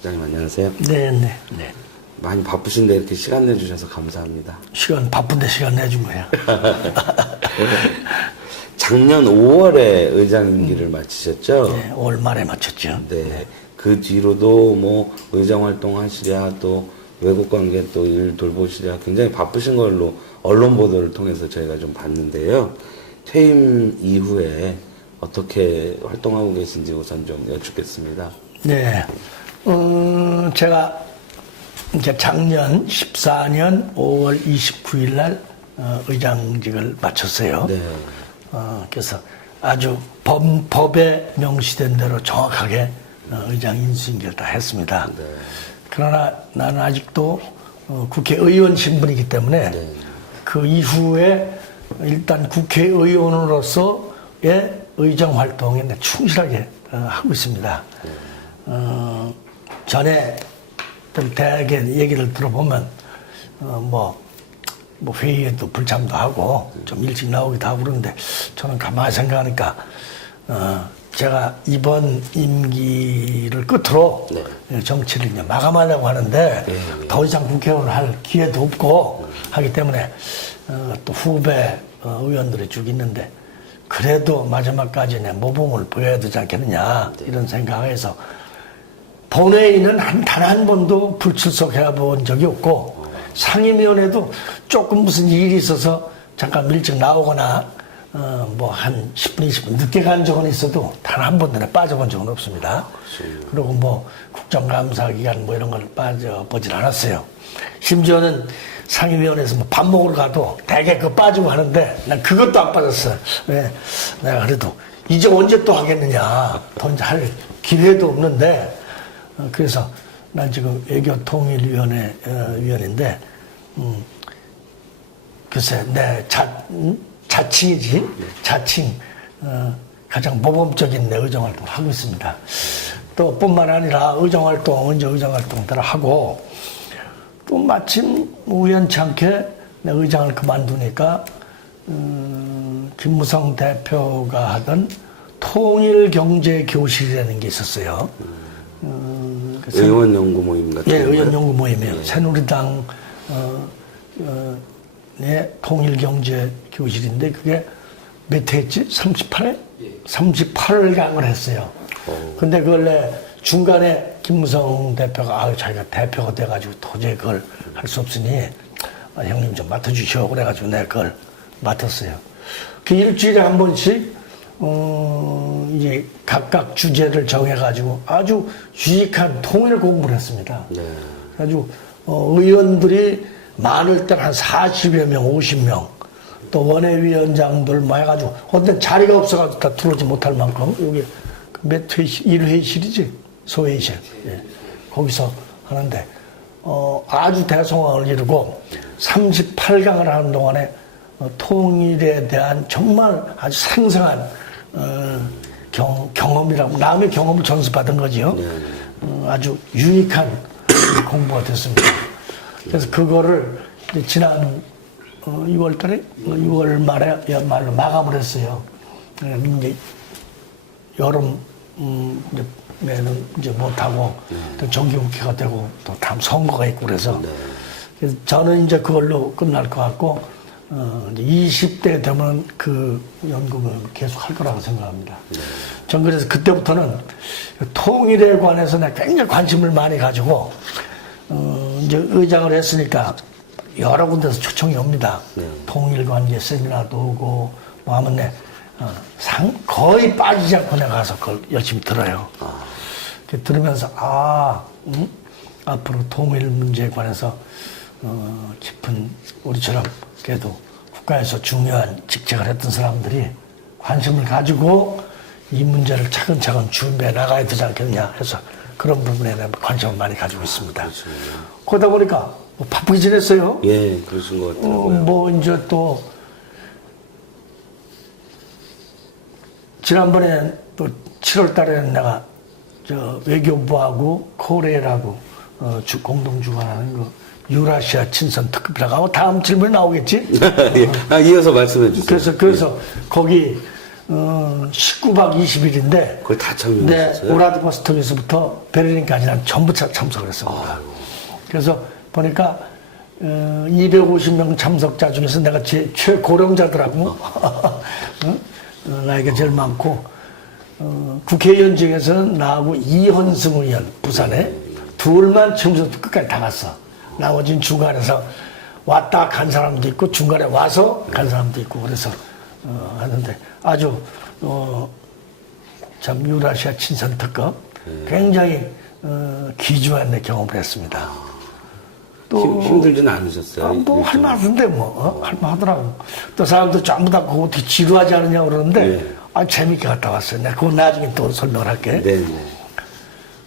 부장님 안녕하세요. 네, 네, 네. 많이 바쁘신데 이렇게 시간 내주셔서 감사합니다. 시간 바쁜데 시간 내준 거야. 작년 5월에 의장 임기를 마치셨죠? 네, 5월 말에 마쳤죠. 네. 그 뒤로도 뭐 의장 활동하시랴 또 외국 관계 또 일 돌보시랴 굉장히 바쁘신 걸로 언론 보도를 통해서 저희가 좀 봤는데요. 퇴임 이후에 어떻게 활동하고 계신지 우선 좀 여쭙겠습니다. 네. 어, 제가 이제 작년 14년 5월 29일 날 어, 의장직을 마쳤어요. 네. 어, 그래서 아주 법, 법에 명시된 대로 정확하게 어, 의장 인수인계를 다 했습니다. 네. 그러나 나는 아직도 어, 국회의원 신분이기 때문에 네. 그 이후에 일단 국회의원으로서의 의정 활동에 내 충실하게 어, 하고 있습니다. 어, 전에 들 대학의 얘기를 들어보면 어, 뭐, 뭐 회의에도 불참도 하고 좀 일찍 나오기도 하고 그러는데 저는 가만히 생각하니까 어, 제가 이번 임기를 끝으로 네. 정치를 이제 마감하려고 하는데 네, 네. 더 이상 국회의원을 할 기회도 없고 하기 때문에 어, 또 후배 어, 의원들이 쭉 있는데 그래도 마지막까지 내 모범을 보여야 되지 않겠느냐 이런 생각에서 본회의는 한 단 한 번도 불출석해 본 적이 없고 상임위원회도 조금 무슨 일이 있어서 잠깐 일찍 나오거나 어, 뭐 한 10분, 20분 늦게 간 적은 있어도 단 한 번도 내 빠져본 적은 없습니다. 그리고 뭐 국정감사 기간 뭐 이런 걸 빠져보질 않았어요. 심지어는 상임위원회에서 뭐 밥 먹으러 가도 대개 그 빠지고 하는데 난 그것도 안 빠졌어. 왜? 내가 그래도 이제 언제 또 하겠느냐. 더 이제 할 기회도 없는데 어, 그래서 난 지금 외교통일위원회 어, 위원인데 음, 글쎄 내 자, 음? 자칭이지 자칭 어, 가장 모범적인 내 의정활동을 하고 있습니다. 또 뿐만 아니라 의정활동 언제 의정활동들을 하고 또 마침 우연치 않게 내 의장을 그만두니까 음, 김무성 대표가 하던 통일경제교실이라는 게 있었어요. 음, 의원 연구 모임 같은 예? 의원 연구 모임이에요. 새누리당 어, 어, 의 통일 경제 교실인데 그게 몇 회였지? 38회? 38강을 했어요. 근데 그걸 내 중간에 김무성 대표가 아 자기가 대표가 돼가지고 도저히 그걸 할 수 없으니 아, 형님 좀 맡아주시오 그래가지고 내가 그걸 맡았어요. 그 일주일에 한 번씩 어, 이제 각각 주제를 정해가지고 아주 유익한 통일 공부를 했습니다. 네. 그래가지고 어, 의원들이 많을 때 한 40여 명, 50명 또 원외위원장들 뭐 해가지고 어떤 자리가 없어가지고 다 들어오지 못할 만큼 여기 몇 회실, 1회실이지 소회실 예. 거기서 하는데 어, 아주 대성황을 이루고 38강을 하는 동안에 어, 통일에 대한 정말 아주 생생한 어, 경, 경험이라고 남의 경험을 전수받은 거지요. 어, 아주 유익한 공부가 됐습니다. 그래서 그거를 이제 지난 어, 6월 달에 6월 말에 말로 마감을 했어요. 그래서 이제 여름 음, 이제 내는 이제 못하고 또 정기국회가 되고 또 다음 선거가 있고 그래서 그래서 저는 이제 그걸로 끝날 것 같고 어, 이제 20대 되면 그 연금을 계속 할 거라고 생각합니다. 전 그래서 그때부터는 통일에 관해서 내가 굉장히 관심을 많이 가지고 어, 이제 의장을 했으니까 여러 군데서 초청이 옵니다. 통일 관계 세미나도 오고 뭐 하면 내 어, 상, 거의 빠지지 않고 내가 가서 그걸 열심히 들어요. 그 들으면서 아 음? 앞으로 통일 문제에 관해서 어, 깊은 우리처럼 그래도 국가에서 중요한 직책을 했던 사람들이 관심을 가지고 이 문제를 차근차근 준비해 나가야 되지 않겠냐 해서 그런 부분에 대한 관심을 많이 가지고 있습니다. 그러다 보니까 뭐 바쁘게 지냈어요. 예, 그러신 것 어, 같더라고요. 뭐 이제 또 지난번에 또 7월 달에는 내가 저 외교부하고 코레라고 어, 주, 공동 주관하는 그 유라시아 친선 특급이라고 다음 질문에 나오겠지? 예. 아, 이어서 말씀해 주세요. 그래서 그래서 거기 어, 19박 20일인데 그걸 다 네, 참여하셨어요? 오라드버스톡에서부터 베를린까지 난 전부 차- 참석을 했습니다. 그래서 보니까 어, 250명 참석자 중에서 내가 제 최고령자더라고. 응? 어, 나이가 제일 많고 어, 국회의원 중에서는 나하고 이헌승 의원 부산에 둘만 처음부터 끝까지 다 갔어. 나머지는 중간에서 왔다 간 사람도 있고 중간에 와서 간 사람도 있고 그래서 어, 하는데 아주 어, 참 유라시아 친선 특급 굉장히 어, 기주한 내 경험을 했습니다. 힘, 힘들진 않으셨어요? 아, 뭐 할 만한데 뭐 어? 할 만하더라고. 또 사람들 전부 다 그거 어떻게 지루하지 않느냐 그러는데 네. 아 재밌게 갔다 왔어요. 내가 그거 나중에 또 설명을 할게. 네 네.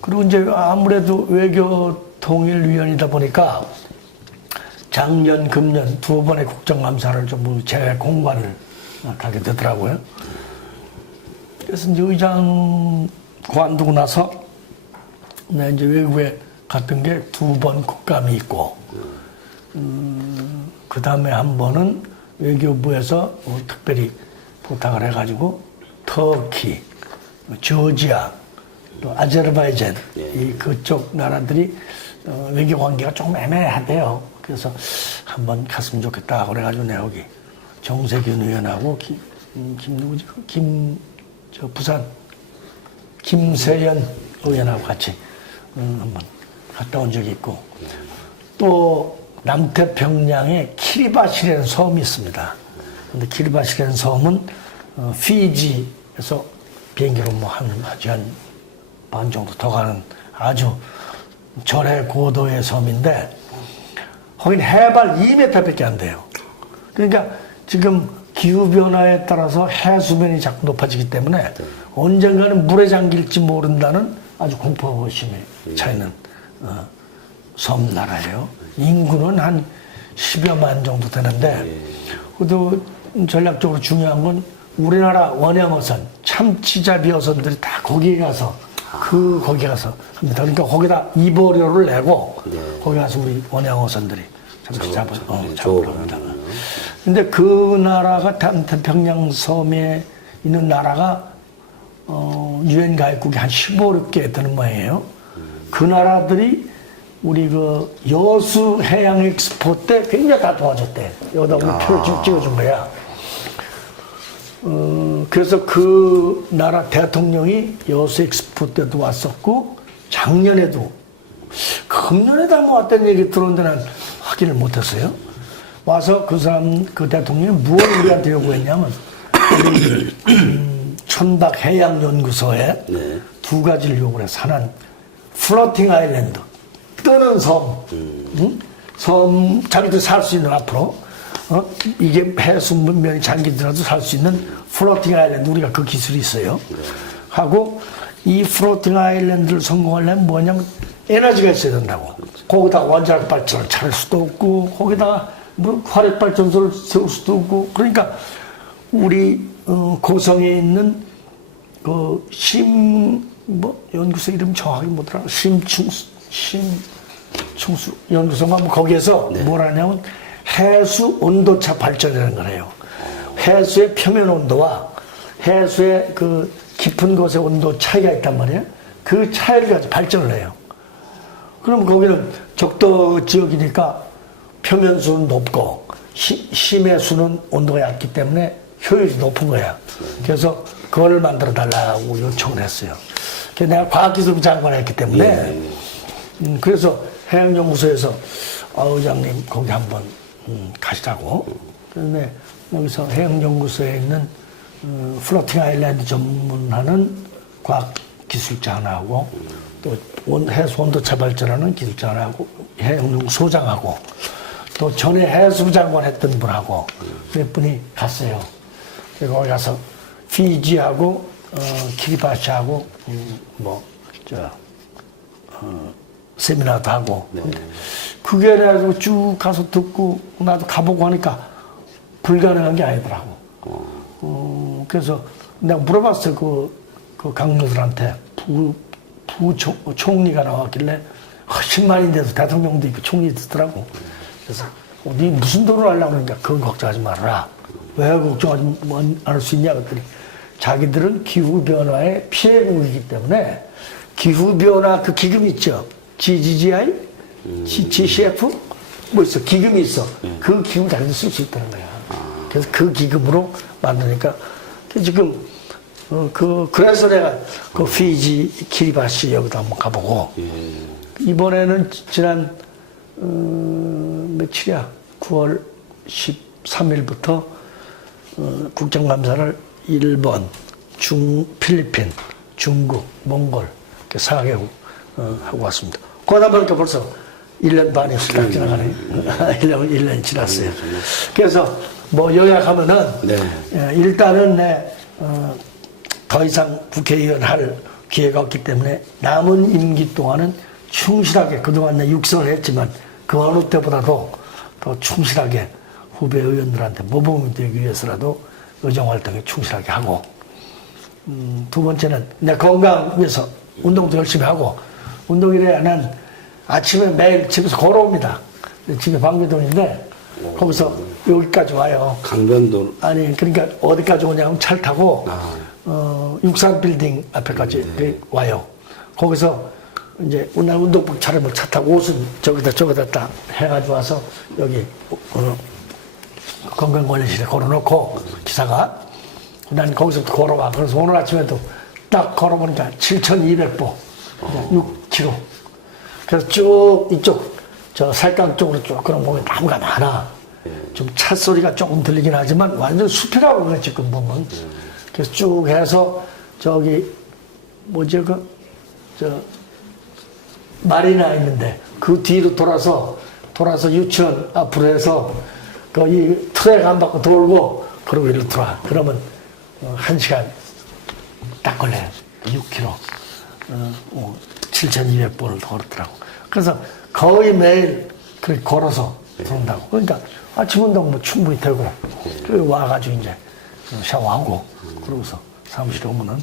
그리고 이제 아무래도 외교 통일위원이다 보니까 작년, 금년 두 번의 국정감사를 전부 제외 공관을 가게 되더라고요. 그래서 이제 의장 관두고 나서 내 이제 외국에 갔던 게 두 번 국감이 있고, 음, 그 다음에 한 번은 외교부에서 어, 특별히 부탁을 해가지고 터키, 조지아, 또 아제르바이잔 이 그쪽 나라들이 어, 외교 관계가 조금 애매하대요. 그래서 한번 갔으면 좋겠다 그래가지고 내가 여기 정세균 의원하고 김, 음, 김 누구지? 김 저 부산 김세연 의원하고 같이 음, 한번 갔다 온 적이 있고 또 남태평양에 키리바시라는 섬이 있습니다. 근데 키리바시라는 섬은 어, 피지에서 비행기로 뭐한 한반 정도 더 가는 아주 절해 고도의 섬인데 거긴 해발 2m밖에 안 돼요. 그러니까 지금 기후 변화에 따라서 해수면이 자꾸 높아지기 때문에 언젠가는 물에 잠길지 모른다는 아주 공포심에 차 있는 어, 섬 나라예요. 인구는 한 10여만 정도 되는데 그래도 전략적으로 중요한 건 우리나라 원양어선, 참치잡이 어선들이 다 거기에 가서 그 거기 가서 합니다. 그러니까 거기다 입어료를 내고 거기 가서 우리 원양어선들이 참치잡을 어, 잡으러 합니다. 근데 그 나라가 단- 태평양 섬에 있는 나라가 어, 유엔 가입국이 한 15, 6개 되는 모양이에요. 그 나라들이 우리 그 여수 해양 엑스포 때 굉장히 다 도와줬대. 여기다 우리 표를 쭉 찍어준 거야. 어, 그래서 그 나라 대통령이 여수 엑스포 때도 왔었고, 작년에도, 금년에도 한번 왔다는 얘기 들었는데 난 확인을 못했어요. 와서 그 사람, 그 대통령이 무엇을 우리한테 요구했냐면, 음, 천박 해양 연구소에 네. 두 가지를 요구를 해서 하나는 플로팅 아일랜드, 뜨는 섬, 응? 섬, 자기들 살 수 있는 앞으로, 어? 이게 해수 문면이 잠기더라도 살 수 있는 플로팅 아일랜드, 우리가 그 기술이 있어요. 하고, 이 플로팅 아일랜드를 성공하려면 뭐냐면 에너지가 있어야 된다고. 거기다가 원자력 발전을 차릴 수도 없고, 거기다가 뭐 화력 발전소를 세울 수도 없고, 그러니까 우리 어, 고성에 있는 그 심, 뭐, 연구소 이름 정확히 뭐더라? 심충수, 심충수 연구소가 뭐 거기에서 뭘 하냐면 해수 온도차 발전이라는 걸 해요. 해수의 표면 온도와 해수의 그 깊은 곳의 온도 차이가 있단 말이에요. 그 차이를 가지고 발전을 해요. 그럼 거기는 적도 지역이니까 표면 수는 높고 시- 심해 수는 온도가 얕기 때문에 효율이 높은 거야. 그래서 그걸 만들어 달라고 요청을 했어요. 그래서 내가 과학기술부 장관을 했기 때문에 음, 그래서 해양연구소에서 아, 의장님 거기 한번 음, 가시라고. 그런데 여기서 해양연구소에 있는 어, 플로팅 아일랜드 전문하는 과학 기술자 하나하고 또 온- 해수 온도차 발전하는 기술자 하나하고 해양연구소장하고 또 전에 해수부 장관 했던 분하고 몇 분이 갔어요. 그리고 가서 피지하고 어, 키리바시하고 음, 뭐저 세미나도 하고. 근데 그게 가지고 쭉 가서 듣고 나도 가보고 하니까 불가능한 게 아니더라고. 어, 그래서 내가 물어봤어, 그, 그 강료들한테. 부, 부 총, 총리가 나왔길래, 어, 10만인데도 대통령도 있고 총리도 있더라고. 그래서, 어, 니 무슨 돈을 하려고 그러니까 그건 걱정하지 말아라. 왜 걱정하지 뭐, 않을 수 있냐? 그랬더니, 자기들은 기후 변화의 피해국이기 때문에 기후 변화 그 기금 있죠. GGGI, GCF 뭐 있어 기금이 있어. 그 기금 자기들 쓸수 있다는 거야. 그래서 그 기금으로 만드니까 그 지금 어, 그 그래서 내가 그 피지 키리바시 여기도 한번 가보고 이번에는 지- 지난 어, 며칠이야 9월 13일부터 어, 국정감사를 일본, 중, 필리핀, 중국, 몽골 이렇게 4개국 어, 하고 왔습니다. 그러다 보니까 벌써 1년 반이 훌쩍 지나가네. 1년, 1년 지났어요. 그래서 뭐 요약하면은 네. 예, 일단은 내, 어, 더 이상 국회의원 할 기회가 없기 때문에 남은 임기 동안은 충실하게 그동안 내 육성을 했지만 그 어느 때보다도 더 충실하게 후배 의원들한테 모범이 되기 위해서라도 의정활동에 충실하게 하고 음, 두 번째는 내 건강 위해서 운동도 열심히 하고 운동이래 난 아침에 매일 집에서 걸어옵니다. 집에 방배동인데 거기서 여기까지 와요. 강변도 아니 그러니까 어디까지 오냐면 차를 타고 아. 어, 육산 빌딩 앞에까지 그 와요. 거기서 이제 오늘 운동복 차림을 차 타고 옷은 저기다 저기다 딱 해가지고 와서 여기 어, 건강관리실에 걸어놓고 기사가 난 거기서부터 걸어와. 그래서 오늘 아침에도 딱 걸어보니까 7,200보 6km. 그래서 쭉 이쪽 저 살강 쪽으로 쭉 그런 보면 나무가 많아. 좀 차 소리가 조금 들리긴 하지만 완전 숲이라고 그래 지금 보면. 그래서 쭉 해서 저기 뭐지 그저 마리나 있는데 그 뒤로 돌아서 돌아서 유치원 앞으로 해서 거기 트랙 한 바퀴 돌고 그러고 이리로 들어와. 그러면 어, 한 시간 딱 걸려요. 6km. 어, 어, 7,200번을 걸었더라고. 그래서 거의 매일 그렇게 걸어서 들어온다고. 그러니까 아침 운동 뭐 충분히 되고, 그리고 와가지고 이제 샤워하고, 그러고서 사무실에 오면은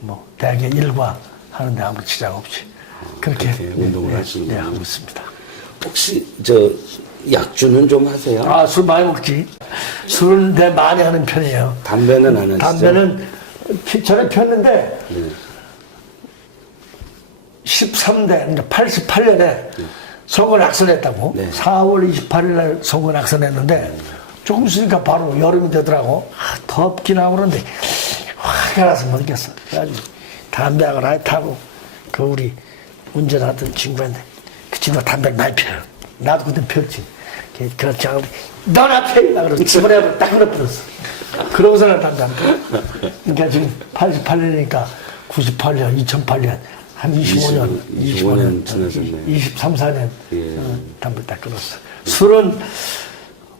뭐 대개 일과 하는데 아무 지장 없이 그렇게, 그렇게 운동을 하시는군요. 네, 하고 있습니다. 혹시 저 약주는 좀 하세요? 아, 술 많이 먹지. 술은 내 많이 하는 편이에요. 담배는 안 하시죠? 담배는 피- 전에 폈는데 네. 13대, 그러니까 88년에 선거 낙선했다고. 네. 4월 28일 날 선거 낙선했는데 조금 있으니까 바로 여름이 되더라고. 아, 덥긴 하고 그런데 화가 나서 못 이겼어. 그래가지고 담배하고 라이 타고 그 우리 운전하던 친구한테 그 친구가 담배를 많이 피워요. 나도 그때. 그- 그렇지 않고 너나 펴! 그러고 집어내고 딱 끊어버렸어. 그러고서 나 담배 안 펴. 그러니까 지금 88년이니까 98년, 2008년, 한 25년, 25년 지나셨네요. 23, 4년 예. 어, 담배 딱 끊었어. 술은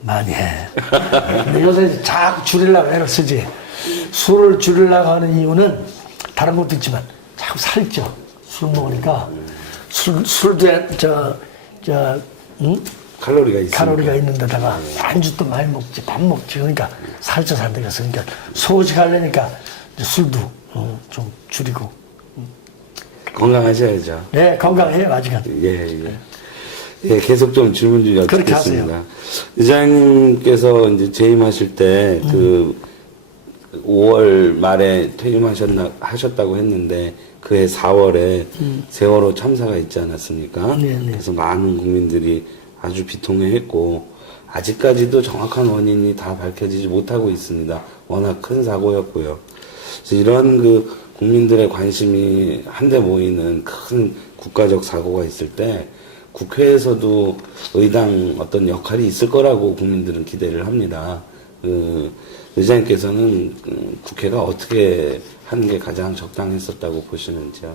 많이 해. 근데 요새 자꾸 줄이려고 애를 쓰지. 술을 줄이려고 하는 이유는 다른 것도 있지만 자꾸 살쪄. 술 먹으니까 술, 술도 저, 저, 응? 칼로리가 있습니다. 칼로리가 있는 데다가 안주도 많이 먹지, 밥 먹지. 그러니까 살쪄 산다겠어. 그러니까 소식하려니까 술도 어, 좀 줄이고. 건강하셔야죠. 네, 건강해요, 아직은. 예, 예. 예, 계속 좀 질문 좀 그렇게 여쭙겠습니다. 의장님께서 이제 재임하실 때 그 5월 말에 퇴임하셨나 하셨다고 했는데 그해 4월에 세월호 참사가 있지 않았습니까? 네, 네. 그래서 많은 국민들이 아주 비통해했고 아직까지도 정확한 원인이 다 밝혀지지 못하고 있습니다. 워낙 큰 사고였고요. 그래서 이런 그 국민들의 관심이 한데 모이는 큰 국가적 사고가 있을 때 국회에서도 의당 어떤 역할이 있을 거라고 국민들은 기대를 합니다. 그 의장님께서는 그 국회가 어떻게 하는 게 가장 적당했었다고 보시는지요?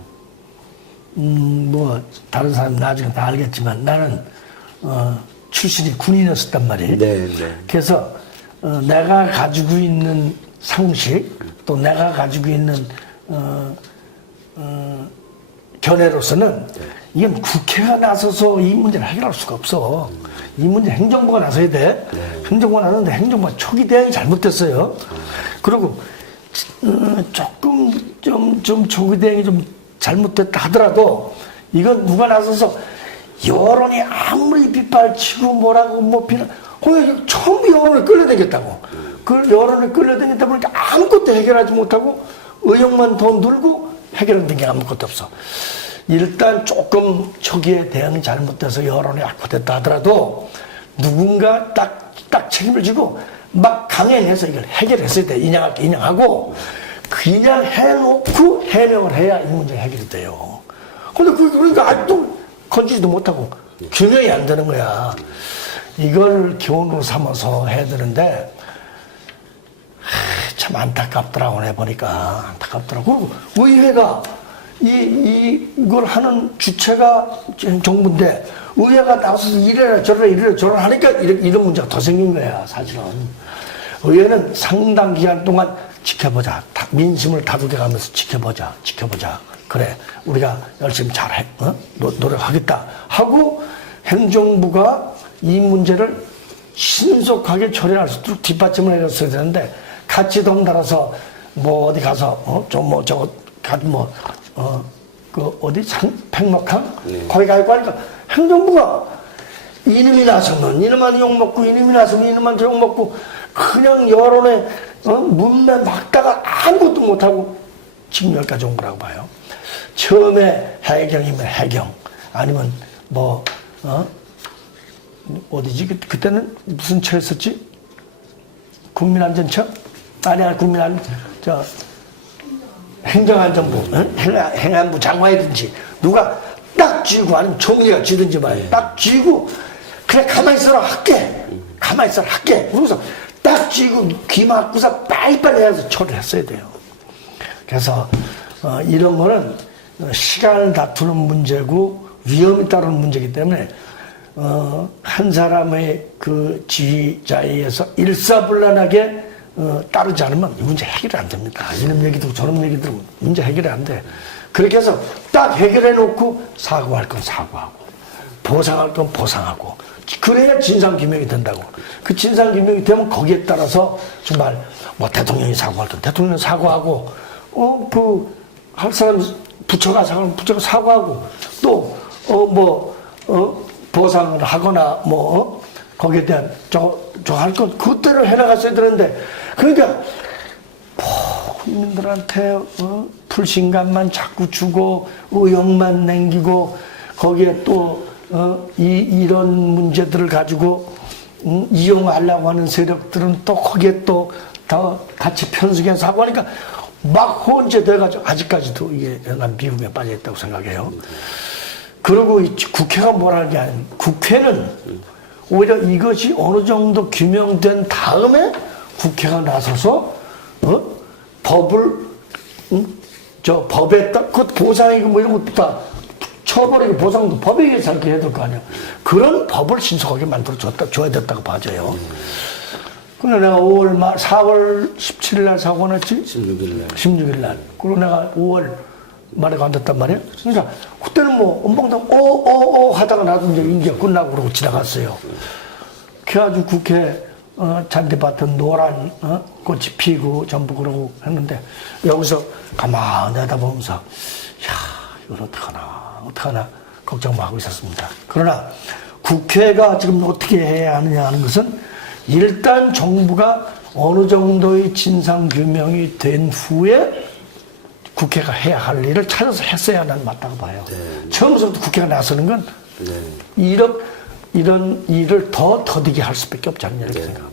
음, 뭐, 다른 사람 나중에 다 알겠지만 나는, 어, 출신이 군인이었단 말이에요. 네, 네. 그래서, 어, 내가 가지고 있는 상식, 또 내가 가지고 있는, 어, 어, 견해로서는 이건 국회가 나서서 이 문제를 해결할 수가 없어. 이 문제 행정부가 나서야 돼. 행정부가 나서는데 행정부가 초기 대응이 잘못됐어요. 그리고 어, 조금 좀, 좀 초기 대응이 좀 잘못됐다 하더라도 이건 누가 나서서 여론이 아무리 빗발치고 뭐라고 뭐 비난 거기 처음 여론을 끌려다녔다고. 그 여론을 끌려다니다 보니까 아무것도 해결하지 못하고 의욕만 더 늘고 해결된 게 아무것도 없어. 일단 조금 초기에 대응이 잘못돼서 여론이 악화됐다 하더라도 누군가 딱, 딱 책임을 지고 막 강행해서 이걸 해결했어야 돼. 인양할 게 인양하고 그냥 해놓고 해명을 해야 이 문제가 해결이 돼요. 근데 그, 그러니까 아직도 건지지도 못하고 규명이 안 되는 거야. 이걸 교훈으로 삼아서 해야 되는데 하, 참 안타깝더라고 해보니까 안타깝더라고. 의회가 이, 이, 이걸 하는 주체가 정부인데 의회가 나와서 이래라 저래라 이래라 저래라 하니까 이런, 이런 문제가 더 생긴 거야 사실은. 의회는 상당 기간 동안 지켜보자. 다- 민심을 다독여 가면서 지켜보자. 지켜보자. 그래. 우리가 열심히 잘 해. 어? 노, 노력하겠다. 하고 행정부가 이 문제를 신속하게 처리할 수 있도록 뒷받침을 해줬어야 되는데 같이 덩달아서 뭐 어디 가서 어? 저뭐 저거 가도 뭐어 그 어디 산 팽목항 거기 가고 하니까 행정부가 이놈이 나서면 이놈만 욕먹고 이놈이 나서면 이놈한테 욕먹고 그냥 여론에 어? 문만 막다가 아무것도 못하고 지금 여기까지 온 거라고 봐요. 처음에 해경이면 해경 아니면 뭐 어? 어디지? 그- 그때는 무슨 처였었지? 국민안전처? 아니, 아니, 국민안, 저, 행정안전부, 응? 행안, 행안 부 장관이든지, 누가 딱 쥐고, 아니면 총리가 쥐든지 말이야. 딱 쥐고, 그래, 가만히 있어라, 할게. 가만히 있어라, 할게. 그러고서 딱 쥐고, 귀 막고서 빨리빨리 해서 처리를 했어야 돼요. 그래서 어, 이런 거는 어, 시간을 다투는 문제고 위험이 따르는 문제이기 때문에 어, 한 사람의 그 지휘자에 의해서 일사불란하게 어, 따르지 않으면 이 문제 해결이 안 됩니다. 이런 얘기 들고 저런 얘기 들으면 문제 해결이 안 돼. 그렇게 해서 딱 해결해 놓고 사과할 건 사과하고 보상할 건 보상하고 그래야 진상규명이 된다고 그 진상규명이 되면 거기에 따라서 정말 뭐 대통령이 사과할 건 대통령 사과하고 어 그 할 사람 부처가 사과하면 부처가 사과하고 또 어 뭐어 보상을 하거나 뭐 어? 거기에 대한 저 저할건 그때로 해나갔어야 되는데. 그러니까 국민들한테 어, 불신감만 자꾸 주고 의욕만 남기고 거기에 또 어, 이, 이런 문제들을 가지고 음, 이용하려고 하는 세력들은 또 거기에 또더 같이 편승해서 하고 하니까 막 혼재돼가지고 아직까지도 이게 난 미국에 빠져있다고 생각해요. 그리고 이 국회가 뭐라는 게 아니면 국회는 오히려 이것이 어느 정도 규명된 다음에 국회가 나서서 어? 법을 응? 저 법에 딱그 보상이고 뭐 이런 것도 다 처벌이고 보상도 법에 의해서 이렇게 해야 될 거 아니야. 그런 법을 신속하게 만들어 줬다 줘야 됐다고 봐져요. 근데 내가 5월 말 4월 17일 날 사고 났지. 16일 날. 16일 날. 그리고 내가 5월 말에 관뒀단 말이야. 그러니까 그때는 뭐 엄방당 오오오 하다가 나도 이제 임기가 끝나고 그러고 지나갔어요. 그래가지고 국회 어, 잔디밭은 노란 어, 꽃이 피고 전부 그러고 했는데 여기서 가만히 내다보면서 야 이걸 어떡하나 어떡하나 걱정하고 뭐 있었습니다. 그러나 국회가 지금 어떻게 해야 하느냐 하는 것은 일단 정부가 어느 정도의 진상 규명이 된 후에 국회가 해야 할 일을 찾아서 했어야 난 맞다고 봐요. 처음부터 국회가 나서는 건 네. 이런 이런 일을 더 더디게 할 수밖에 없지 않냐 이렇게 생각합니다.